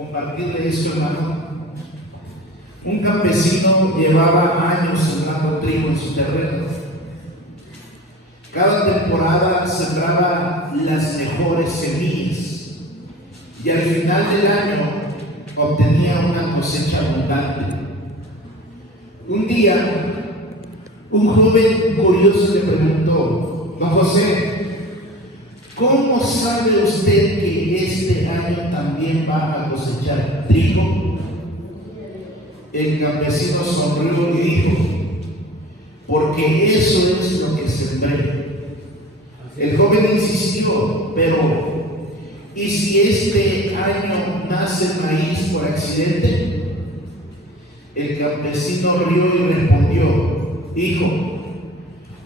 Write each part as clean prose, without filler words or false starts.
Compartirle esto, hermano. Un campesino llevaba años sembrando trigo en su terreno. Cada temporada sembraba las mejores semillas y al final del año obtenía una cosecha abundante. Un día, un joven curioso le preguntó: don José, ¿cómo sabe usted que este año también va a cosechar trigo? El campesino sonrió y dijo: porque eso es lo que sembré. El joven insistió: pero ¿y si este año nace maíz por accidente? El campesino rió y respondió: hijo,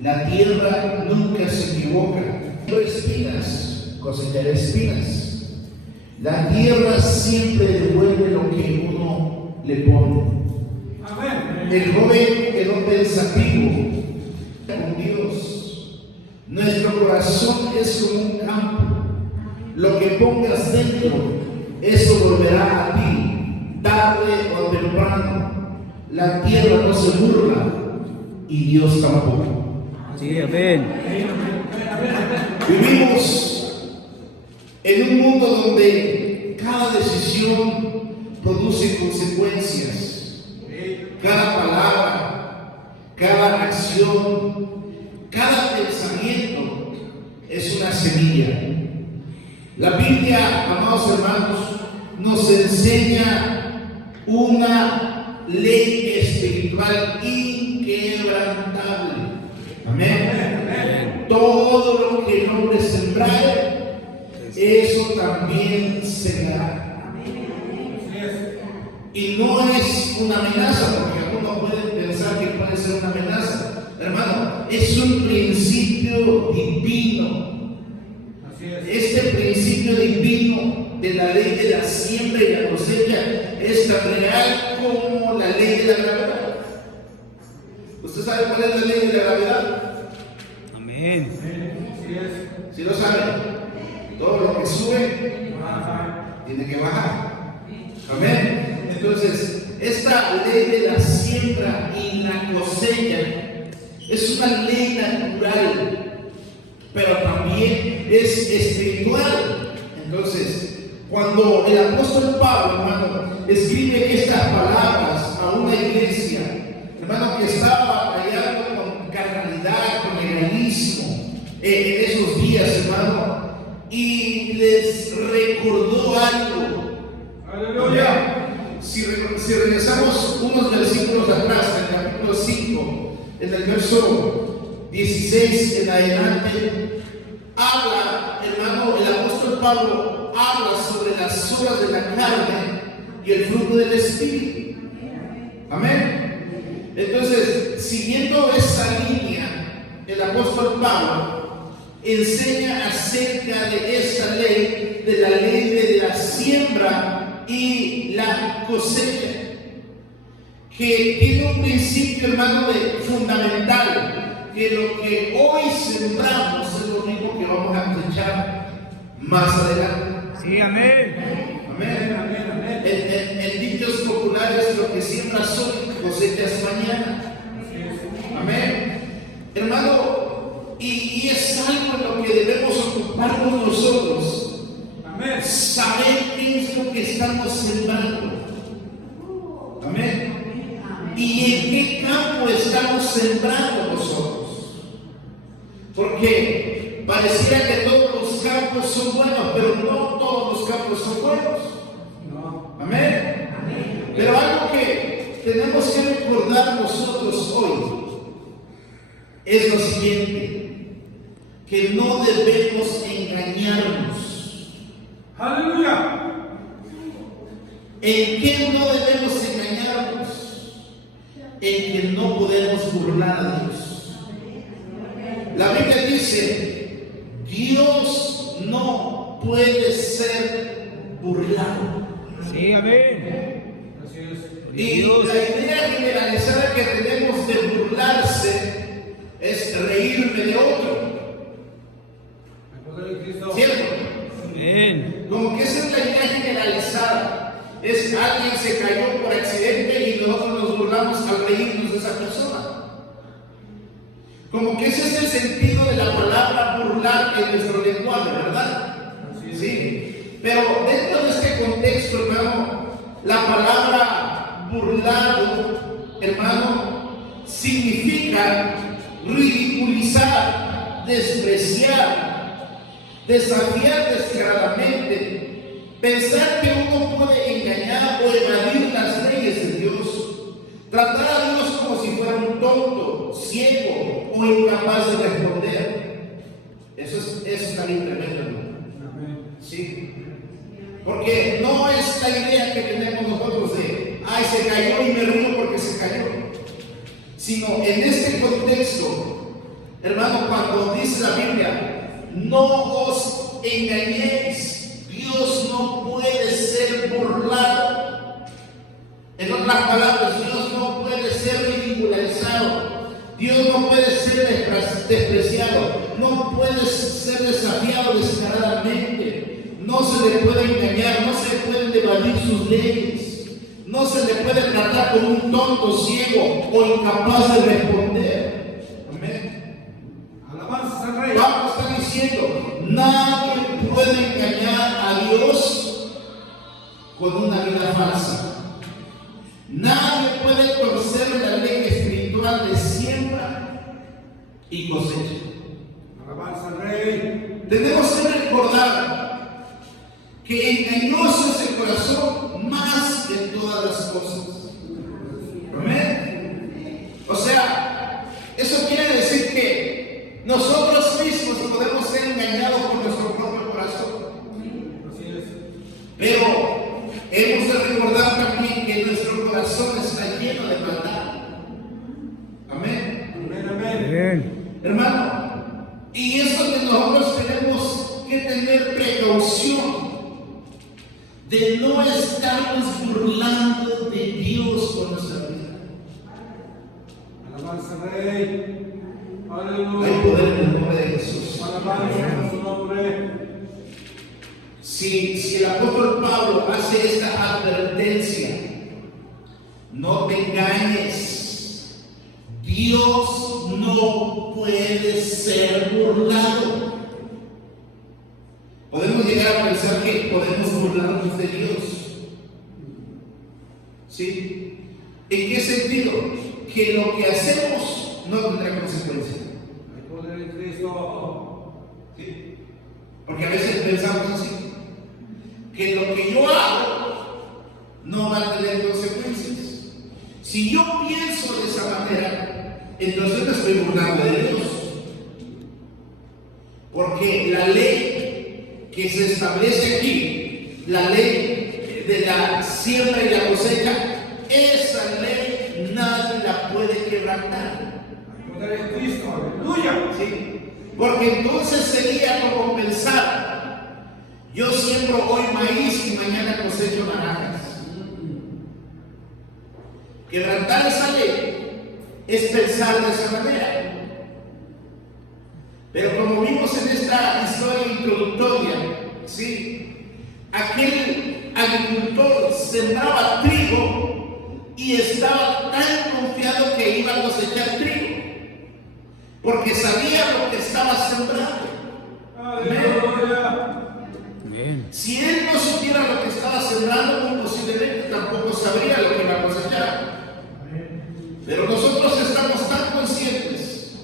la tierra nunca se equivoca. Espinas, cosecharé espinas. La tierra siempre devuelve lo que uno le pone. El joven quedó pensativo con Dios. Nuestro corazón es como un campo. Lo que pongas dentro, eso volverá a ti, tarde o temprano. La tierra no se burla y Dios tampoco. Sí, amén. Vivimos en un mundo donde cada decisión produce consecuencias. Cada palabra, cada acción, cada pensamiento es una semilla. La Biblia, amados hermanos, nos enseña una ley espiritual inquebrantable. Amén. Todo lo que el hombre sembrare, eso también segará. Y no es una amenaza, porque algunos pueden pensar que puede ser una amenaza. Hermano, es un principio divino. Este principio divino de la ley de la siembra y la cosecha es tan real como la ley de la gravedad. ¿Usted sabe cuál es la ley de la gravedad? Amén. Si lo sabe, todo lo que sube tiene que bajar. Amén. Entonces, esta ley de la siembra y la cosecha es una ley natural, pero también es espiritual. Entonces, cuando el apóstol Pablo, hermano, escribe estas palabras a una iglesia, hermano, que estaba batallando con carnalidad, con legalismo en esos días, hermano, y les recordó algo. ¡Aleluya! Si regresamos unos versículos atrás, en el capítulo 5, en el verso 16 en adelante, habla, hermano, el apóstol Pablo habla sobre las obras de la carne y el fruto del Espíritu. Amén. Entonces, siguiendo esa línea, el apóstol Pablo enseña acerca de esta ley, de la ley de la siembra y la cosecha, que tiene un principio, hermano, fundamental, que lo que hoy sembramos es lo mismo que vamos a cosechar más adelante. Sí, amén. Amén, amén, amén. En dichos populares, lo que siembras hoy cosechas mañana. Amén. Hermano, y es algo en lo que debemos ocuparnos nosotros. Amén. Saber qué es lo que estamos sembrando. Amén. Y en qué campo estamos sembrando nosotros. Porque pareciera que todos los campos son buenos, pero no todos los campos son buenos. Amén. Pero algo que tenemos que recordar nosotros hoy es lo siguiente: que no debemos engañarnos. Aleluya. ¿En qué no debemos engañarnos? En que no podemos burlar a Dios. La Biblia dice: Dios no puede ser burlado. Sí, amén. Y la idea generalizada que tenemos de burlarse es reírme de otro. ¿Cierto? Amén. Como que esa es la idea generalizada. es alguien se cayó por accidente y nosotros nos burlamos al reírnos de esa persona. Como que ese es el sentido de la palabra burlar en nuestro lenguaje, ¿verdad? Sí. Pero dentro de este contexto, hermano, la palabra burlado, hermano, significa ridiculizar, despreciar, desafiar descaradamente, pensar que uno puede engañar o evadir las leyes de Dios, tratar a Dios como si fuera un tonto, ciego o incapaz de responder. Eso está bien tremendo, hermano. Sí. Porque no es la idea que tenemos nosotros de, ay, se cayó y me río porque se cayó. Sino en este contexto, hermano, cuando dice la Biblia, no os engañéis, Dios no puede ser burlado. En otras palabras, Dios no puede ser ridicularizado, Dios no puede ser despreciado, no puede ser desafiado descaradamente, no se le puede engañar, no se le pueden evadir sus leyes. No se le puede tratar como un tonto, ciego o incapaz de responder. Amén. Alabanza al Rey. Pablo está diciendo, nadie puede engañar a Dios con una vida falsa. Nadie puede torcer la ley espiritual de siembra y cosecha. Alabanza al Rey. Tenemos que recordar que engañoso es el corazón más que todas las cosas. Amén. O sea, eso quiere decir que nosotros mismos podemos ser engañados por nuestro propio corazón. Así es. Pero hemos de recordar también que nuestro corazón está lleno de maldad. Amén. Amén, amén. Amén. Hermano, y es donde nosotros tenemos que tener precaución de no estarnos burlando de Dios con nuestra vida. Alabanza al Rey. Aleluya. Hay poder en el nombre de Jesús. Alabanza a su nombre. Si el apóstol Pablo hace esta advertencia, no te engañes, Dios no puede ser burlado. Podemos llegar a pensar que podemos burlarnos de Dios. ¿Sí? ¿En qué sentido? Que lo que hacemos no tendrá consecuencia. Hay poder en Cristo. ¿Sí? Porque a veces pensamos así, que lo que yo hago no va a tener consecuencias. Si yo pienso de esa manera, entonces me estoy burlando de Dios. Porque la ley que se establece aquí, la ley de la siembra y la cosecha, esa ley nadie la puede quebrantar. Hay poder en Cristo. Aleluya. ¿Sí? Porque entonces sería como pensar, yo siembro hoy maíz y mañana cosecho naranjas. Quebrantar esa ley es pensar de esa manera. Pero como vimos en esta historia introductoria, ¿sí? Aquel agricultor sembraba trigo y estaba tan confiado que iba a cosechar trigo, porque sabía lo que estaba sembrando. Aleluya. Amén. Si él no supiera lo que estaba sembrando, muy posiblemente tampoco sabría lo que iba a cosechar. Pero nosotros estamos tan conscientes,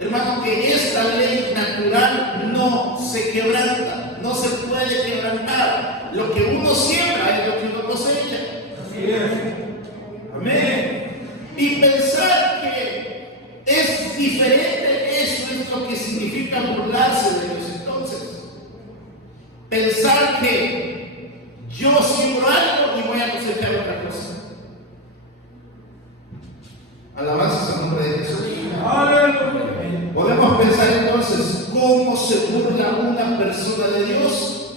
hermano, que esta ley natural no se quebranta, no se puede quebrantar. Lo que uno siembra es lo que uno cosecha. Así es. Amén. Y pensar que es diferente, eso es lo que significa burlarse de Dios. Entonces, pensar que yo siembro algo y voy a cosechar otra cosa. Alabanzas al nombre de Jesús. Aleluya. Podemos pensar entonces cómo se burla una persona de Dios.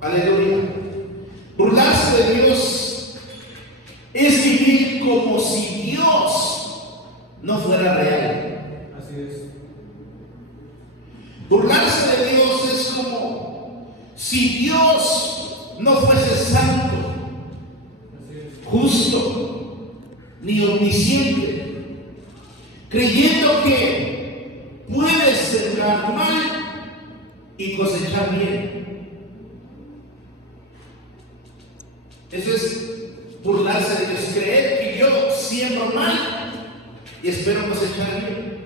Aleluya. Burlarse de Dios es vivir como si Dios no fuera real. Así es. Burlarse de Dios es como si Dios Dios no fuese santo, justo, ni omnisciente, creyendo que puedes sembrar mal y cosechar bien. Eso es burlarse de Dios, creer que yo siembro mal y espero cosechar bien.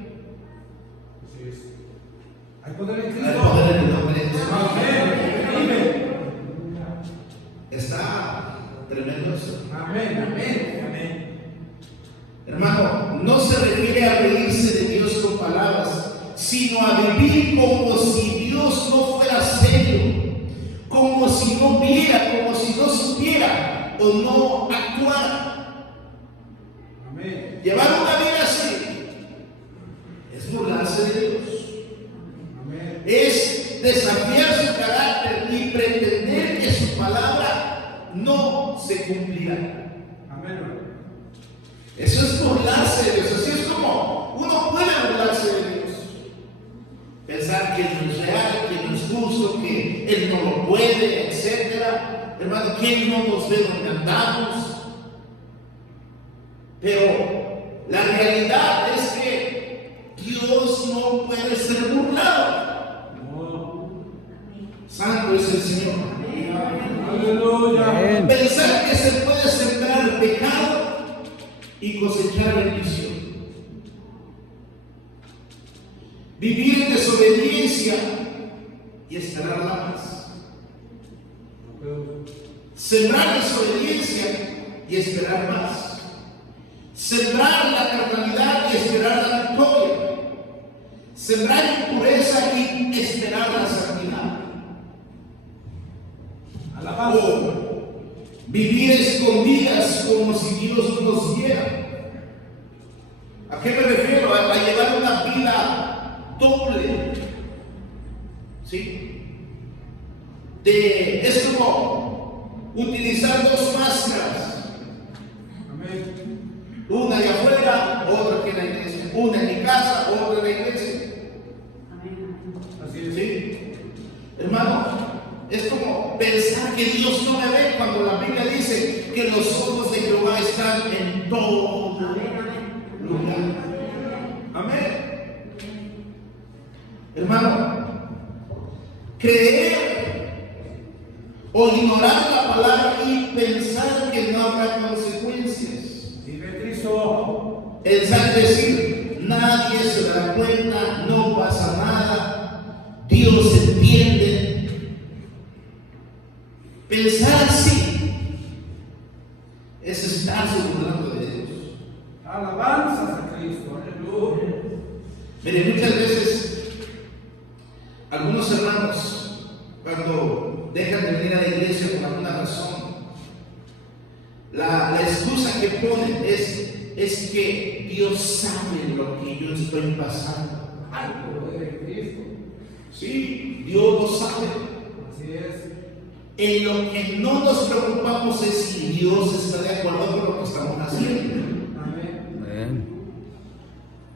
Así es. Hay poder en Hay Cristo. poder en el nombre de Jesús. Amén. Está tremendo eso. Amén. Amén. Amén. Hermano, no se refiere a reírse de Dios con palabras, sino a vivir como si Dios no fuera serio, como si no viera, como si no supiera o no actuara. Amén. Llevar una vida así es burlarse de Dios, Amén. es desafiar su carácter y pretender que su palabra no se cumplirá. Amén. Eso es burlarse de Dios. Así es como uno puede burlarse de Dios. Pensar que Él no es real, que no es justo, que Él no lo puede, etc. Hermano, que Él no nos ve donde andamos. Pero la realidad es que Dios no puede ser burlado. No. Santo es el Señor. Aleluya. Amén. Pensar que se puede sembrar pecado y cosechar bendición. Vivir en desobediencia y esperar la paz. Sembrar desobediencia y esperar paz. Sembrar la carnalidad y esperar la victoria. Sembrar impureza y esperar la santidad. Alabanza. O vivir escondidas como si Dios nos viera. ¿A qué me refiero? A llevar una vida doble. ¿Sí? Es como utilizar dos máscaras. Amén. Una allá afuera, otra aquí en la iglesia. Una en mi casa, otra en la iglesia. Así es. ¿Sí? Hermano, es como pensar que Dios no me ve cuando la Biblia dice que los ojos de Jehová están en todo lugar. Amén. Hermano, creer o ignorar la palabra y pensar que no habrá consecuencias. Vive Cristo. Pensar decir, nadie se da cuenta, no pasa nada, Dios entiende. Pensar así es estarse burlando de Dios. Alabanzas a Cristo. Aleluya. Miren, muchas veces algunos hermanos, cuando dejan de venir a la iglesia por alguna razón, la excusa que ponen es que Dios sabe lo que yo estoy pasando. Ay, poder en Cristo. Sí, Dios lo sabe. Así es. En lo que no nos preocupamos es si Dios está de acuerdo con lo que estamos haciendo. Amén. Amén.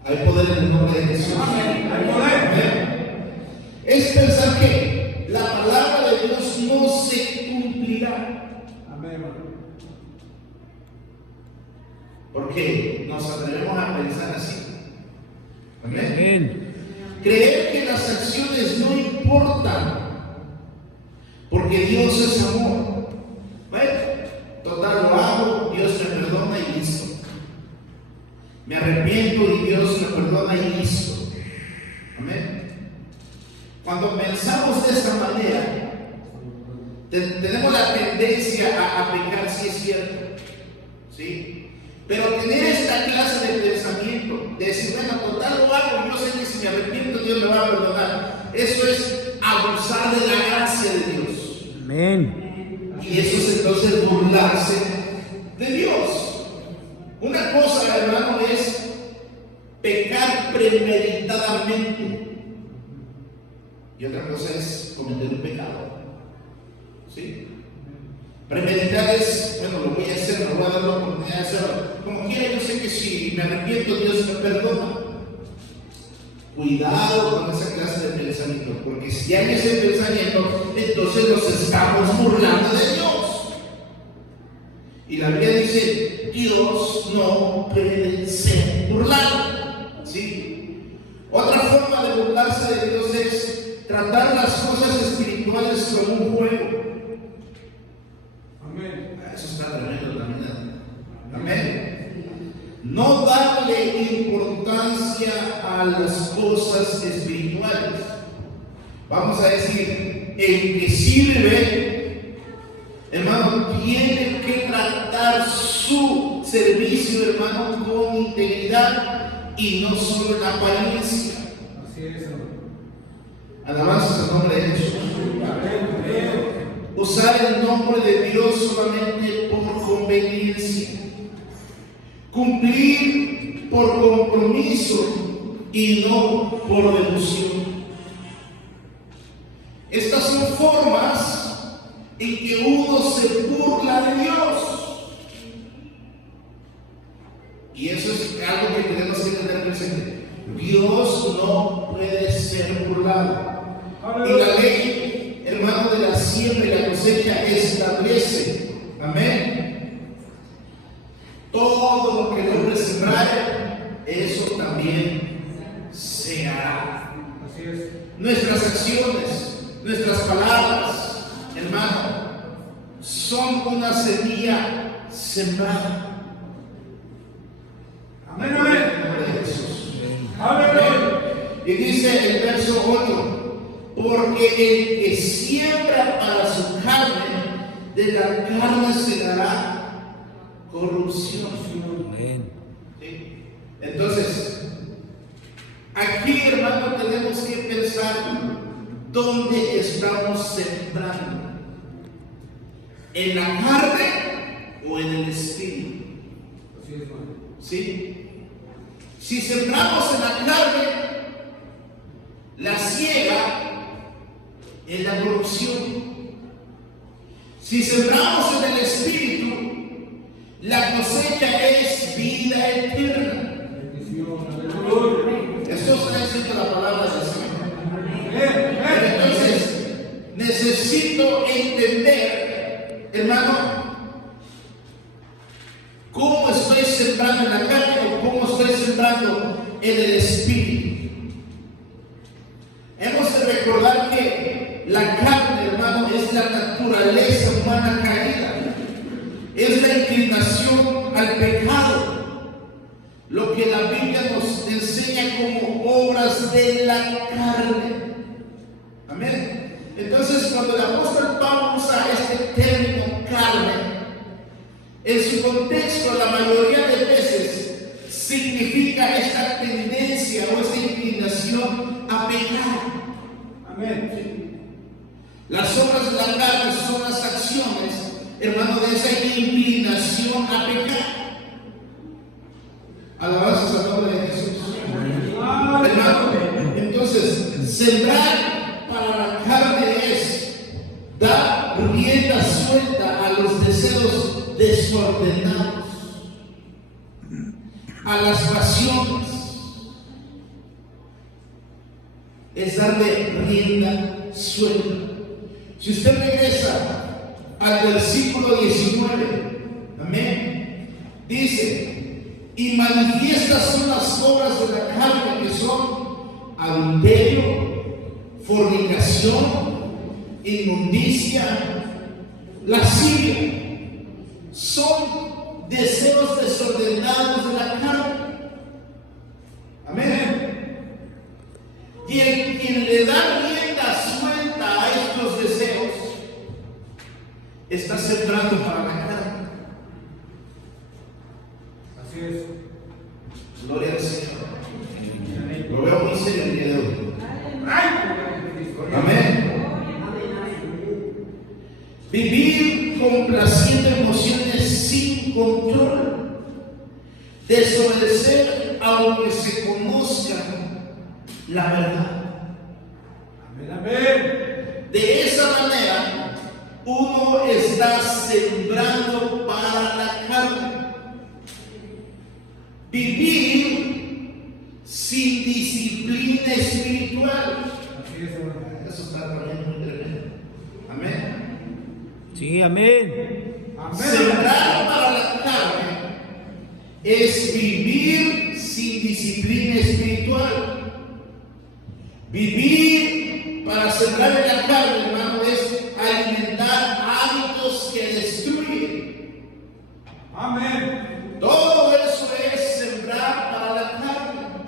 Hay poder en el nombre de Jesús. Amén. Hay poder. Amén. Es pensar que la palabra de Dios no se cumplirá. Amén. Porque nos atrevemos a pensar así. Amén. Amén. Creer que las acciones no importan. Porque Dios es amor. Bueno, total lo hago, Dios me perdona y listo. Me arrepiento y Dios me perdona y listo. Amén. Cuando pensamos de esta manera, tenemos la tendencia a pecar, sí es cierto. ¿Sí? Pero tener esta clase de pensamiento, de decir, bueno, total lo hago, yo sé que si me arrepiento Dios me va a perdonar. Eso es abusar de la gracia de Dios. Amén. Y eso es entonces burlarse de Dios. Una cosa, hermano, es pecar premeditadamente. Y otra cosa es cometer un pecado. ¿Sí? Premeditar es, bueno, lo voy a hacer, no voy a dar la oportunidad de hacerlo. Como quiera, yo sé que si me arrepiento, Dios me perdona. Cuidado con esa clase de pensamiento, porque si hay ese pensamiento, entonces nos estamos burlando de Dios. Y la Biblia dice, Dios no puede ser burlado. ¿Sí? Otra forma de burlarse de Dios es tratar las cosas espirituales como un juego. Amén. Eso está tremendo también. Amén. No darle importancia a las cosas espirituales. Vamos a decir, el que sirve, hermano, tiene que tratar su servicio, hermano, con integridad y no solo en apariencia. Así es, hermano. Alabanzas al nombre de Jesús. Usar el nombre de Dios solamente por conveniencia. Cumplir por compromiso y no por devoción. Estas son formas en que uno se burla de Dios. Y eso es algo que tenemos que tener presente. Dios no puede ser burlado. Y la ley, hermano, de la siembra y la cosecha establece. Amén. Todo lo que el hombre sembrare, eso también se hará. Así es. Nuestras acciones, nuestras palabras, hermano, son una semilla sembrada. Amén, amén. En el nombre de Jesús. Amén. Y dice el verso 8, porque el que siembra para su carne, de la carne se dará corrupción. Amén. ¿Sí? Entonces, aquí, hermano, tenemos que pensar dónde estamos sembrando. ¿En la carne o en el espíritu? Así es, hermano. ¿Sí? Si sembramos en la carne, la siega es la corrupción. Si sembramos en el espíritu, la cosecha es vida eterna. Bendición, aleluya. Esto está diciendo la palabra del Señor. Amén, Pero amén. entonces, necesito entender, hermano, cómo estoy sembrando en la carne o cómo estoy sembrando en el espíritu. Hemos de recordar que la carne, hermano, es la naturaleza humana caída. Es la inclinación al pecado, lo que la Biblia nos enseña como obras de la carne. Amén. Entonces, cuando el apóstol Pablo usa este término carne, en su contexto, la mayoría de veces significa esta tendencia o esta inclinación a pecar. Amén. Las obras de la carne son las acciones, hermano, de esa inclinación a pecar. Alabanzas al nombre de Jesús. Hermano, entonces, sembrar para la carne es dar rienda suelta a los deseos desordenados, a las pasiones. Es darle rienda suelta. Si usted regresa al versículo 19, amén, dice, y manifiestas son las obras de la carne, que son adulterio, fornicación, inmundicia, lascivia. Son deseos desordenados de la carne. Amén. Y el quien le da rienda suelta a estos deseos está sembrando para la carne. Así es. Gloria al Señor. Lo veo muy serio el día de hoy. Amén. Vivir complaciendo emociones sin control. Desobedecer aunque se conozca la verdad. Amén, amén. De esa manera, uno está sembrando para la carne. Vivir sin disciplina Sí, amén. Sembrar para la carne es vivir sin disciplina espiritual. Vivir para sembrar en la carne, hermano, es alimentar hábitos que destruyen. Amén. Todo eso es sembrar para la carne.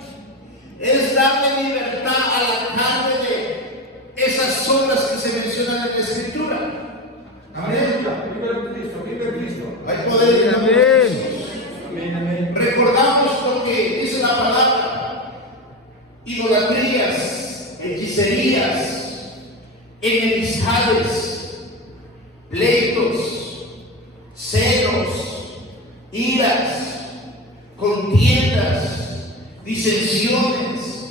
Es darle libertad a la carne de esas obras que se mencionan en la Escritura. Amén. Vive Cristo, vive Cristo. Hay poder en el nombre de Amén. Jesús. Amén, amén. Recordamos lo que dice la palabra: idolatrías, hechicerías, enemistades, pleitos, celos, iras, contiendas, disensiones,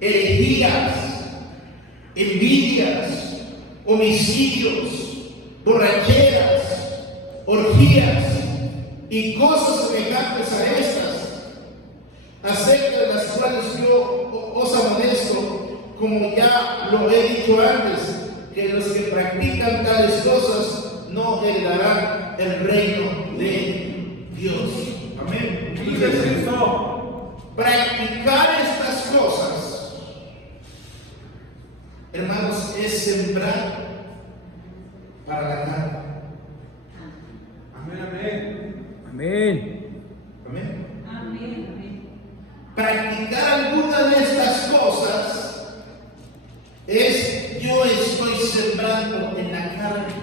herejías, envidias, homicidios, borracheras, orgías y cosas semejantes a estas, acerca de las cuales yo os amonesto, como ya lo he dicho antes, que los que practican tales cosas no heredarán el reino de Dios. Amén. Vive Cristo. Practicar estas cosas, hermanos, es sembrar para la carne. Amén, amén. Amén. Amén. Practicar alguna de estas cosas es: yo estoy sembrando en la carne,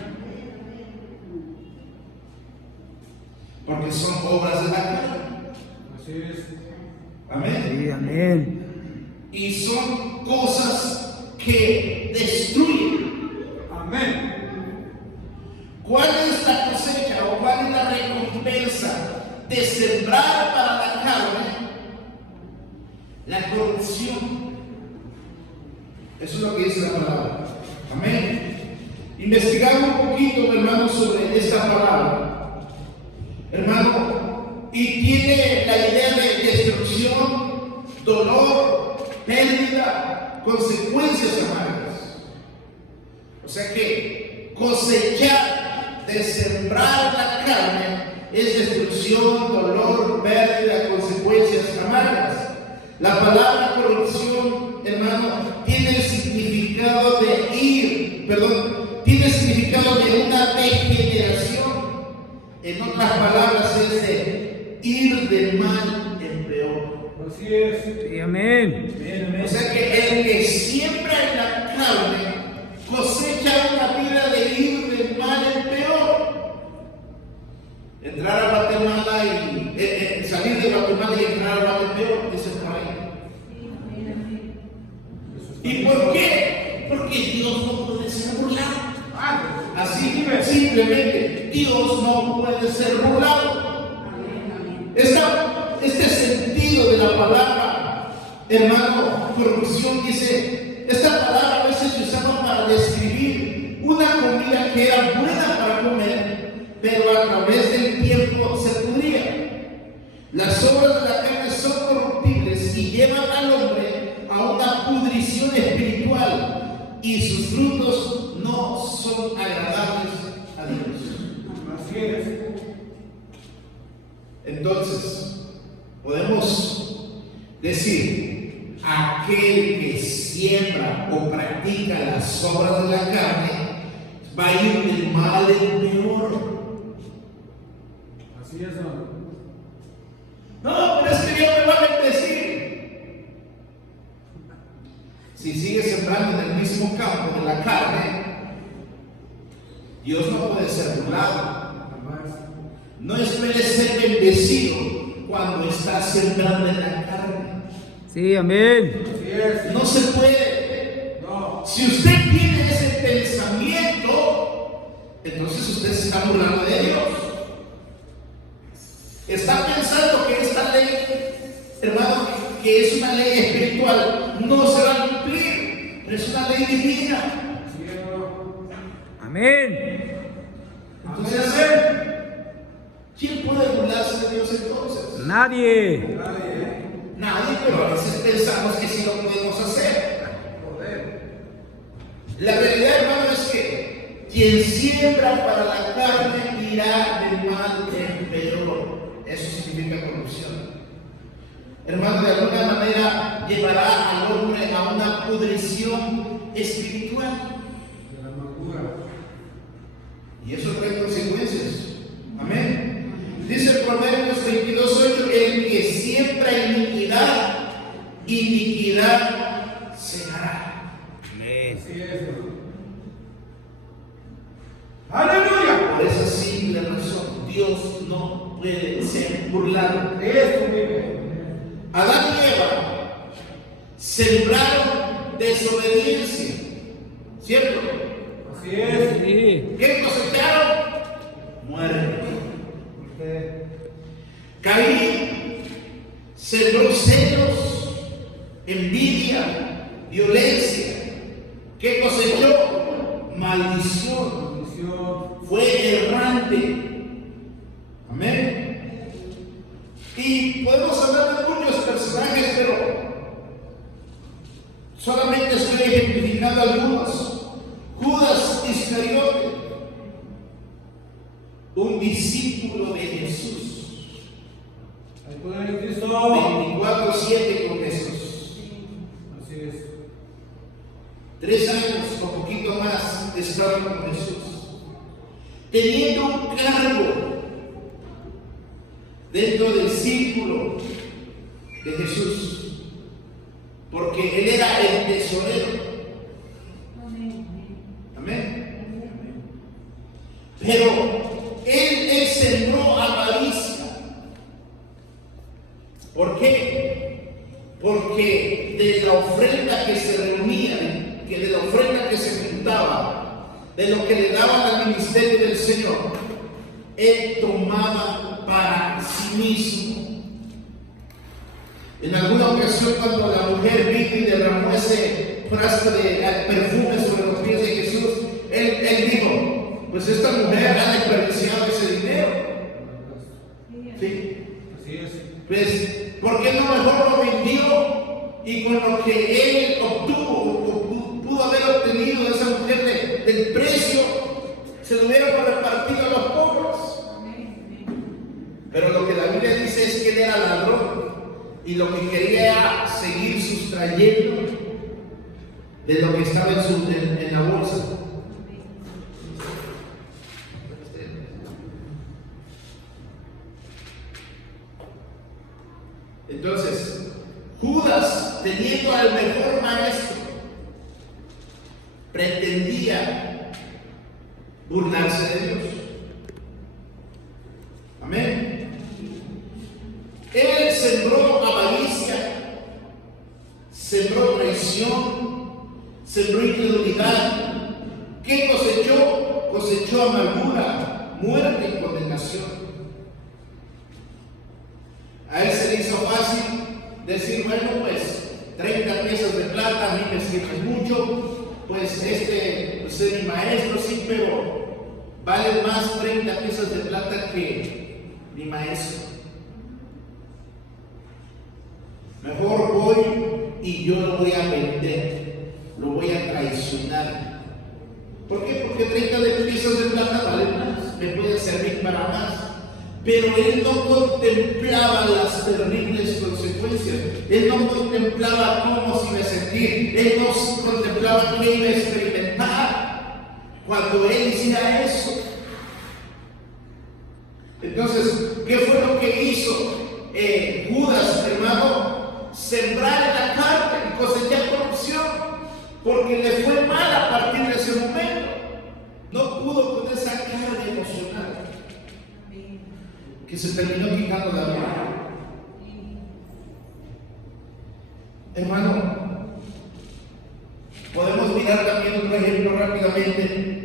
porque son obras de la carne. Así es. Amén. Sí, amén. Y son cosas que destruyen. Amén. ¿Cuál es la cosecha o cuál es la recompensa de sembrar para la carne? La corrupción. Eso es lo que dice la palabra. Amén. Investigamos un poquito, hermano, sobre esta palabra, hermano, y tiene la idea de destrucción, dolor, pérdida, consecuencias amargas. O sea que cosechar de sembrar la carne es destrucción, dolor, pérdida, consecuencias amargas. La palabra corrupción, hermano, tiene el significado de tiene el significado de una degeneración. En otras palabras, es de ir de mal en peor. Así es. Sí, amén. Amén, amén. O sea que el que siembra en la carne cosecha una vida de ir de mal en peor. Entrar a Guatemala y salir de Guatemala y entrar a mal en peor, dice por ahí. ¿Y por qué? Porque Dios no puede ser burlado. Así simplemente, Dios no puede ser burlado. Este sentido de la palabra, hermano, corrupción, dice, esta palabra a veces se usaba para describir una comida que era buena para comer, pero a través del tiempo se pudría. Las obras de la carne son corruptibles y llevan al hombre a una pudrición espiritual, y sus frutos no son agradables a Dios. Así es. Entonces, podemos decir: aquel que siembra o practica las obras de la carne va a ir de mal en peor. Así es, hermano. No, pero es que Dios me va a bendecir. Si sigue sembrando en el mismo campo de la carne, Dios no puede ser burlado. Jamás. No espere ser bendecido cuando está sembrando en la carne. Sí, amén. Así es. No se puede. No. Si usted tiene ese pensamiento, entonces usted se está burlando de Dios. Está pensando que esta ley, hermano, que es una ley espiritual, no se va a cumplir, pero es una ley divina. Así es, hermano. Amén. Entonces, ¿quién puede burlarse de Dios entonces? Nadie. Nadie. Nadie, pero a veces pensamos que sí lo podemos hacer. Poder. La realidad, hermano, es que Quien siembra para la carne irá de mal en peor. Eso significa corrupción. Hermano, de alguna manera llevará al hombre a una pudrición espiritual. De la amargura. Y eso trae consecuencias. Amén. Dice Proverbios 22:8, el que siembra iniquidad, iniquidad segará. Amén. Así es, hermano. ¡Aleluya! Por esa simple razón, Dios no puede ser burlado. Esto, mi rey. Adán y Eva sembraron desobediencia, ¿cierto? Así es. Sí. ¿Qué cosecharon? Muerte. Usted. Caín sembró celos, envidia, violencia. ¿Qué cosechó? Maldición. Bendición. Fue errante. Amén. Y podemos hablar de muchos personajes, pero solamente estoy ejemplificando algunos. Judas Iscariote, un discípulo de Jesús, Hay poder en Cristo. 24/7 con Jesús, Así es. 3 años o poquito más estaban con Jesús, teniendo un cargo dentro del círculo de Jesús, porque él era el tesorero. Amén. Pero él sembró avaricia. ¿Por qué? Porque de la ofrenda que se reunía, que de la ofrenda que se juntaba, de lo que le daban al ministerio del Señor, él tomaba para sí mismo. En alguna ocasión, cuando la mujer vino y derramó ese frasco de perfume sobre los pies de Jesús, él dijo: pues esta mujer ha desperdiciado ese dinero. Sí. Así es. Pues, ¿por qué no mejor lo vendió y con lo que él obtuvo o pudo haber obtenido de esa mujer del precio, se lo hubiera repartido a los pobres? Pero lo que la Biblia dice es que él era ladrón y lo que quería era seguir sustrayendo de lo que estaba en la bolsa. Entonces, Judas, teniendo al mejor maestro, pretendía burlarse de Dios. Amén. Él sembró avaricia, sembró traición, sembró incredulidad. ¿Qué cosechó? Cosechó amargura, muerte y condenación. A él se le hizo fácil decir: bueno, pues 30 piezas de plata a mí me sirve mucho, pues pues es mi maestro, sí, pero vale más 30 piezas de plata que mi maestro. Mejor voy y yo lo voy a vender, lo voy a traicionar. ¿Por qué? Porque 30 piezas de plata valen más, me puede servir para más. Pero él no contemplaba las terribles consecuencias. Él no contemplaba cómo se iba a sentir. Él no contemplaba qué iba a experimentar cuando él hiciera eso. Entonces, ¿qué fue lo que hizo Judas, hermano? Sembrar en la carne y cosechar corrupción, porque le fue mal a partir de ese momento. No pudo con esa carga emocional que se terminó quitando la vida. Hermano, podemos mirar también otro ejemplo rápidamente